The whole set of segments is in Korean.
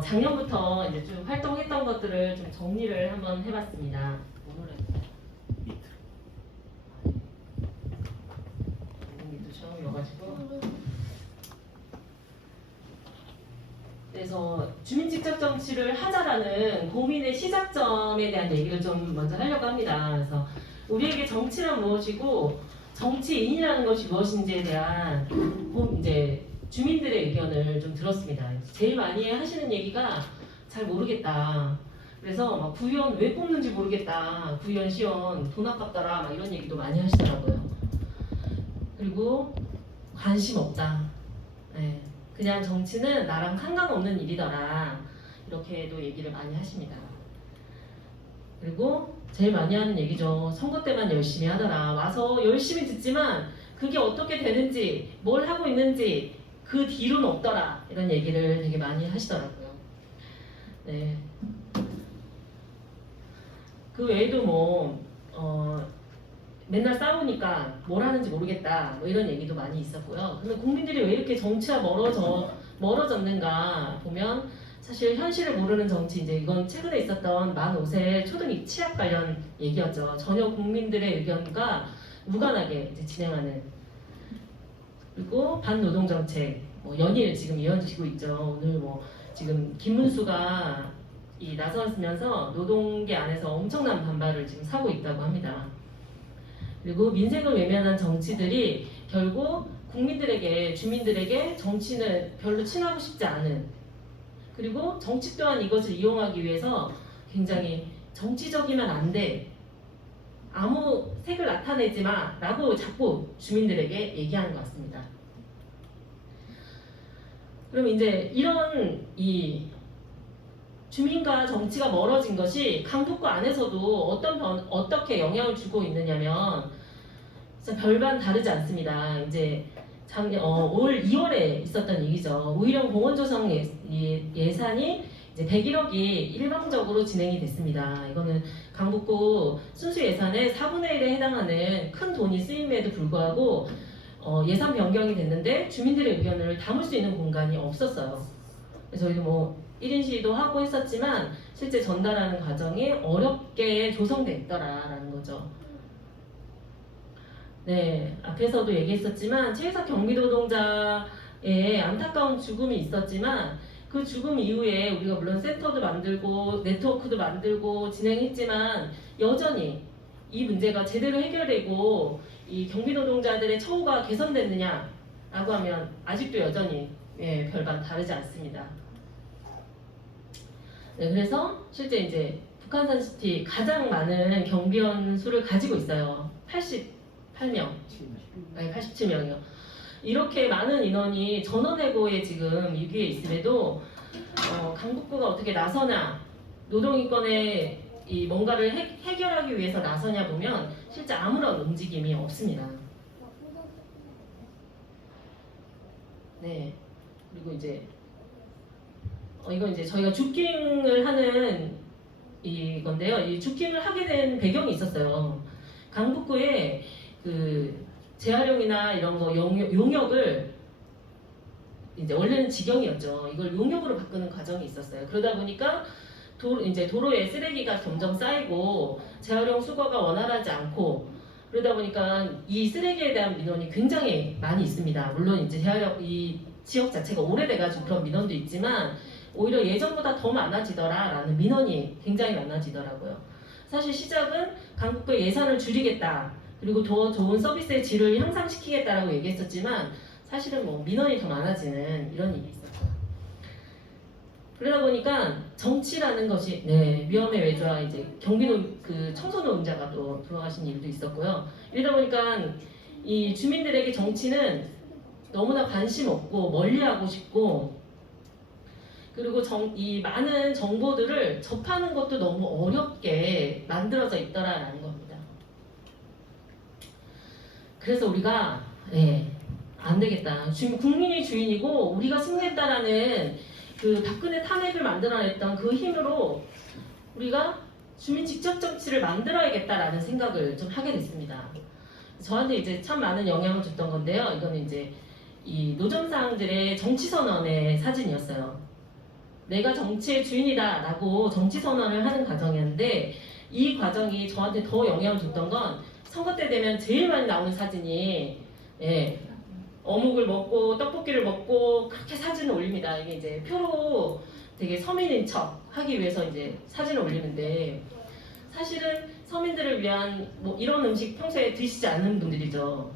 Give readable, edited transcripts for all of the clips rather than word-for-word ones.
작년부터 이제 좀 활동했던 것들을 좀 정리를 한번 해봤습니다. 오늘은 밑도 처음이어가지고. 그래서 주민 직접 정치를 하자라는 고민의 시작점에 대한 얘기를 좀 먼저 하려고 합니다. 그래서 우리에게 정치란 무엇이고 정치인이라는 것이 무엇인지에 대한 이제 주민들의 의견을 좀 들었습니다. 제일 많이 하시는 얘기가 잘 모르겠다. 그래서 막 구의원 왜 뽑는지 모르겠다. 구의원 시원 돈 아깝더라. 막 이런 얘기도 많이 하시더라고요. 그리고 관심 없다. 네. 그냥 정치는 나랑 상관없는 일이더라. 이렇게도 얘기를 많이 하십니다. 그리고 제일 많이 하는 얘기죠. 선거 때만 열심히 하더라. 와서 열심히 듣지만 그게 어떻게 되는지 뭘 하고 있는지 그 뒤로는 없더라. 이런 얘기를 되게 많이 하시더라고요. 네. 그 외에도 맨날 싸우니까 뭘 하는지 모르겠다. 뭐 이런 얘기도 많이 있었고요. 근데 국민들이 왜 이렇게 정치와 멀어졌는가 보면 사실 현실을 모르는 정치, 이제 이건 최근에 있었던 만 5세 초등 취약 관련 얘기였죠. 전혀 국민들의 의견과 무관하게 이제 진행하는. 그리고 반노동 정책, 연일 지금 이어지고 있죠. 오늘 지금 김문수가 나서면서 노동계 안에서 엄청난 반발을 지금 사고 있다고 합니다. 그리고 민생을 외면한 정치들이 결국 국민들에게, 주민들에게 정치는 별로 친하고 싶지 않은, 그리고 정치 또한 이것을 이용하기 위해서 굉장히 정치적이면 안 돼, 아무 색을 나타내지 마 라고 자꾸 주민들에게 얘기하는 것 같습니다. 그럼 이제 이런 주민과 정치가 멀어진 것이 강북구 안에서도 어떻게 영향을 주고 있느냐면 진짜 별반 다르지 않습니다. 이제 올 2월에 있었던 얘기죠. 우이령 공원 조성 예산이 이제 101억이 일방적으로 진행이 됐습니다. 이거는 강북구 순수 예산의 4분의 1에 해당하는 큰 돈이 쓰임에도 불구하고 예산 변경이 됐는데 주민들의 의견을 담을 수 있는 공간이 없었어요. 그래서 저희도 1인 시위도 하고 했었지만 실제 전달하는 과정이 어렵게 조성돼 있더라라는 거죠. 네, 앞에서도 얘기했었지만 최희석 경비노동자의 안타까운 죽음이 있었지만 그 죽음 이후에 우리가 물론 센터도 만들고 네트워크도 만들고 진행했지만 여전히 이 문제가 제대로 해결되고 이 경비노동자들의 처우가 개선됐느냐라고 하면 아직도 여전히 별반 다르지 않습니다. 네, 그래서 실제 이제 북한산시티 가장 많은 경비원 수를 가지고 있어요. 88명. 네, 87명이요. 이렇게 많은 인원이 전원해고에 지금 위기에 있음에도 강북구가 어떻게 나서냐, 노동인권에 뭔가를 해결하기 위해서 나서냐 보면 실제 아무런 움직임이 없습니다. 네. 그리고 이제 이건 이제 저희가 주킹을 하는 이건데요. 이 주킹을 하게 된 배경이 있었어요. 강북구에 재활용이나 이런 거 용역을 이제 원래는 직영이었죠. 이걸 용역으로 바꾸는 과정이 있었어요. 그러다 보니까 이제 도로에 쓰레기가 점점 쌓이고 재활용 수거가 원활하지 않고 그러다 보니까 이 쓰레기에 대한 민원이 굉장히 많이 있습니다. 물론 이제 이 지역 자체가 오래돼가지고 그런 민원도 있지만 오히려 예전보다 더 많아지더라라는 민원이 굉장히 많아지더라고요. 사실 시작은 강북구의 예산을 줄이겠다. 그리고 더 좋은 서비스의 질을 향상시키겠다라고 얘기했었지만 사실은 민원이 더 많아지는 이런 일이 있었죠. 그러다 보니까 정치라는 것이 위험의 외주와 이제 청소년자가 또 돌아가신 일도 있었고요. 이러다 보니까 이 주민들에게 정치는 너무나 관심 없고 멀리하고 싶고 그리고 이 많은 정보들을 접하는 것도 너무 어렵게 만들어져 있더라라는 겁니다. 그래서 우리가 안 되겠다. 국민이 주인이고 우리가 승리했다라는 박근혜 탄핵을 만들어냈던 그 힘으로 우리가 주민 직접 정치를 만들어야겠다라는 생각을 좀 하게 됐습니다. 저한테 이제 참 많은 영향을 줬던 건데요. 이거는 이제 이 노점상들의 정치선언의 사진이었어요. 내가 정치의 주인이다라고 정치 선언을 하는 과정이었는데 이 과정이 저한테 더 영향을 줬던 건 선거 때 되면 제일 많이 나오는 사진이 예, 어묵을 먹고 떡볶이를 먹고 그렇게 사진을 올립니다. 이게 이제 표로 되게 서민인 척 하기 위해서 이제 사진을 올리는데 사실은 서민들을 위한 뭐 이런 음식 평소에 드시지 않는 분들이죠.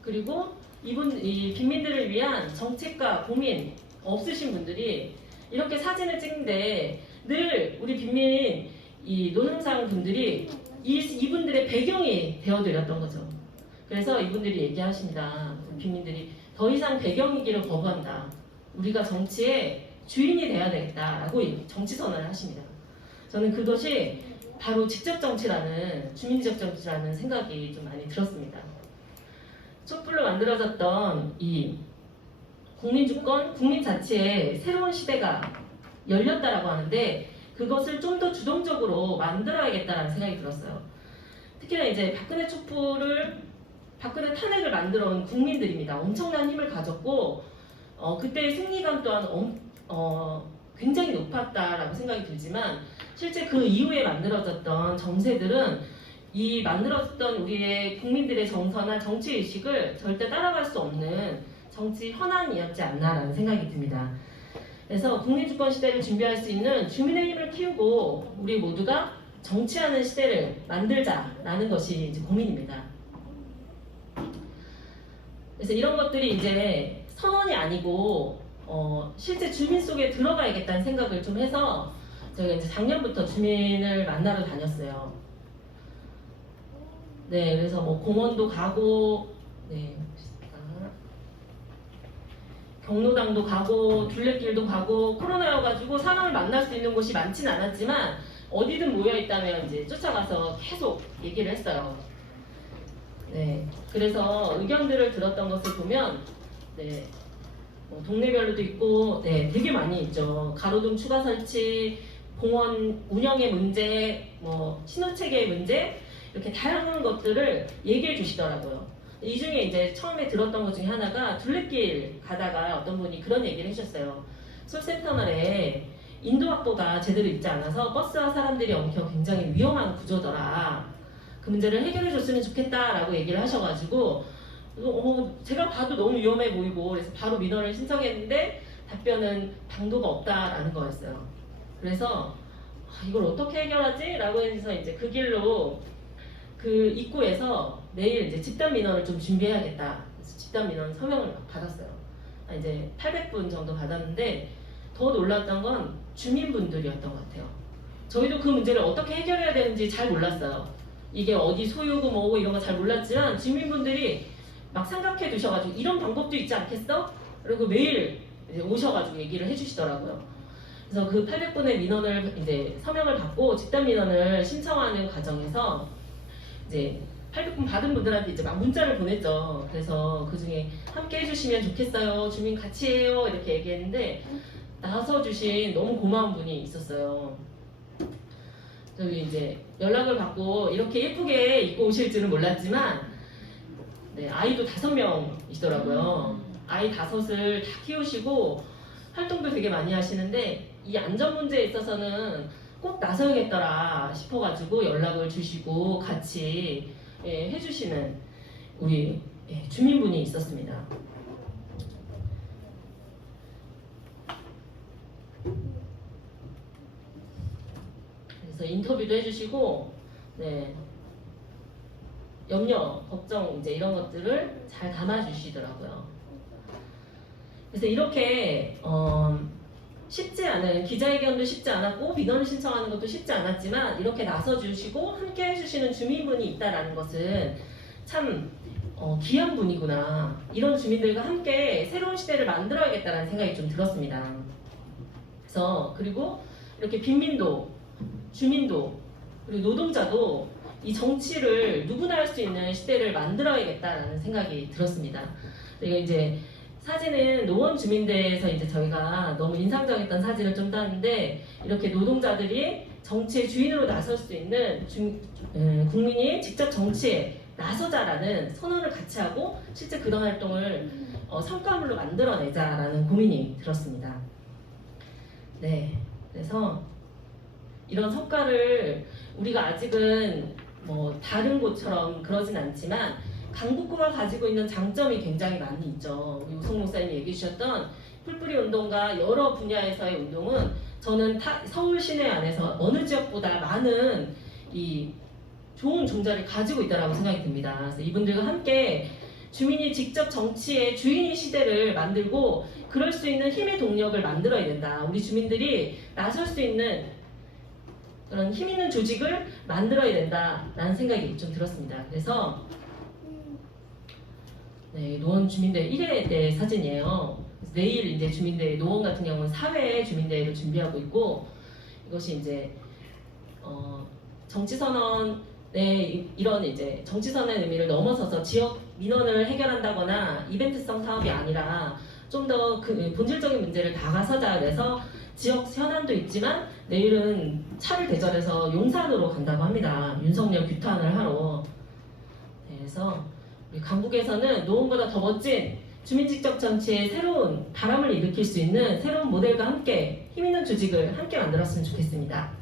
그리고 이 빈민들을 위한 정책과 고민 없으신 분들이 이렇게 사진을 찍는데 늘 우리 빈민 이 노동상 분들이 이분들의 배경이 되어드렸던 거죠. 그래서 이분들이 얘기하십니다. 빈민들이 더 이상 배경이기를 거부한다. 우리가 정치의 주인이 돼야 되겠다라고 정치 선언을 하십니다. 저는 그것이 바로 직접 정치라는 주민적 정치라는 생각이 좀 많이 들었습니다. 촛불로 만들어졌던 이 국민주권, 국민자치의 새로운 시대가 열렸다라고 하는데 그것을 좀 더 주동적으로 만들어야겠다라는 생각이 들었어요. 특히나 이제 박근혜 탄핵을 만들어 온 국민들입니다. 엄청난 힘을 가졌고 그때의 승리감 또한 굉장히 높았다라고 생각이 들지만 실제 그 이후에 만들어졌던 정세들은 이 만들어졌던 우리의 국민들의 정서나 정치 의식을 절대 따라갈 수 없는 정치 현안이었지 않나라는 생각이 듭니다. 그래서 국민주권 시대를 준비할 수 있는 주민의 힘을 키우고 우리 모두가 정치하는 시대를 만들자라는 것이 이제 고민입니다. 그래서 이런 것들이 이제 선언이 아니고 실제 주민 속에 들어가야겠다는 생각을 좀 해서 저희가 이제 작년부터 주민을 만나러 다녔어요. 네, 그래서 뭐 공원도 가고, 네, 경로당도 가고, 둘레길도 가고, 코로나여가지고 사람을 만날 수 있는 곳이 많지는 않았지만 어디든 모여 있다면 이제 쫓아가서 계속 얘기를 했어요. 네, 그래서 의견들을 들었던 것을 보면, 네, 동네별로도 있고, 네, 되게 많이 있죠. 가로등 추가 설치, 공원 운영의 문제, 뭐 신호체계의 문제 이렇게 다양한 것들을 얘기해 주시더라고요. 이 중에 이제 처음에 들었던 것 중에 하나가 둘레길 가다가 어떤 분이 그런 얘기를 해주셨어요. 솔센터널에 인도학보가 제대로 있지 않아서 버스와 사람들이 엉켜 굉장히 위험한 구조더라. 그 문제를 해결해 줬으면 좋겠다라고 얘기를 하셔가지고 제가 봐도 너무 위험해 보이고 그래서 바로 민원을 신청했는데 답변은 방도가 없다라는 거였어요. 그래서 이걸 어떻게 해결하지? 라고 해서 이제 그 길로 그 입구에서 내일 이제 집단 민원을 좀 준비해야겠다. 그래서 집단 민원 서명을 받았어요. 이제 800분 정도 받았는데 더 놀랐던 건 주민분들이었던 것 같아요. 저희도 그 문제를 어떻게 해결해야 되는지 잘 몰랐어요. 이게 어디 소유고 뭐고 이런 거 잘 몰랐지만 주민분들이 막 생각해 두셔가지고 이런 방법도 있지 않겠어? 그리고 매일 이제 오셔가지고 얘기를 해주시더라고요. 그래서 그 800분의 민원을 이제 서명을 받고 집단 민원을 신청하는 과정에서 이제 800분 받은 분들한테 이제 막 문자를 보냈죠. 그래서 그 중에 함께 해주시면 좋겠어요. 주민 같이 해요. 이렇게 얘기했는데 나서주신 너무 고마운 분이 있었어요. 저기 이제 연락을 받고 이렇게 예쁘게 입고 오실 줄은 몰랐지만 네, 아이도 5명이시더라고요. 아이 5을 다 키우시고 활동도 되게 많이 하시는데 이 안전 문제에 있어서는 꼭 나서야겠더라 싶어가지고 연락을 주시고 같이 해주시는 우리 주민분이 있었습니다. 그래서 인터뷰도 해주시고, 네, 염려, 걱정 이제 이런 것들을 잘 담아주시더라고요. 그래서 이렇게 쉽지 않은 기자회견도 쉽지 않았고 민원을 신청하는 것도 쉽지 않았지만 이렇게 나서주시고 함께 해주시는 주민분이 있다라는 것은 참 귀한 분이구나. 이런 주민들과 함께 새로운 시대를 만들어야겠다는 생각이 좀 들었습니다. 그래서 그리고 이렇게 빈민도, 주민도, 그리고 노동자도 이 정치를 누구나 할 수 있는 시대를 만들어야겠다라는 생각이 들었습니다. 그리고 이제 사진은 노원 주민대에서 이제 저희가 너무 인상적이었던 사진을 좀 땄는데 이렇게 노동자들이 정치의 주인으로 나설 수 있는 국민이 직접 정치에 나서자라는 선언을 같이 하고 실제 그런 활동을 성과물로 만들어내자라는 고민이 들었습니다. 네, 그래서 이런 성과를 우리가 아직은 뭐 다른 곳처럼 그러진 않지만 강북구가 가지고 있는 장점이 굉장히 많이 있죠. 우리 우성 목사님이 얘기해 주셨던 풀뿌리 운동과 여러 분야에서의 운동은 저는 서울 시내 안에서 어느 지역보다 많은 이 좋은 종자를 가지고 있다고 생각이 듭니다. 그래서 이분들과 함께 주민이 직접 정치의 주인의 시대를 만들고 그럴 수 있는 힘의 동력을 만들어야 된다. 우리 주민들이 나설 수 있는 그런 힘 있는 조직을 만들어야 된다라는 생각이 좀 들었습니다. 그래서 네, 노원 주민대회 1회 때 사진이에요. 그래서 내일 이제 주민대회, 노원 같은 경우는 4회 주민대회를 준비하고 있고 이것이 이제 정치선언의 이런 이제 정치선언의 의미를 넘어서서 지역 민원을 해결한다거나 이벤트성 사업이 아니라 좀 더 그 본질적인 문제를 다가서자. 그래서 지역 현안도 있지만 내일은 차를 대절해서 용산으로 간다고 합니다. 윤석열 규탄을 하러. 그래서 우리 강북에서는 노원보다 더 멋진 주민 직접 정치의 새로운 바람을 일으킬 수 있는 새로운 모델과 함께 힘 있는 조직을 함께 만들었으면 좋겠습니다.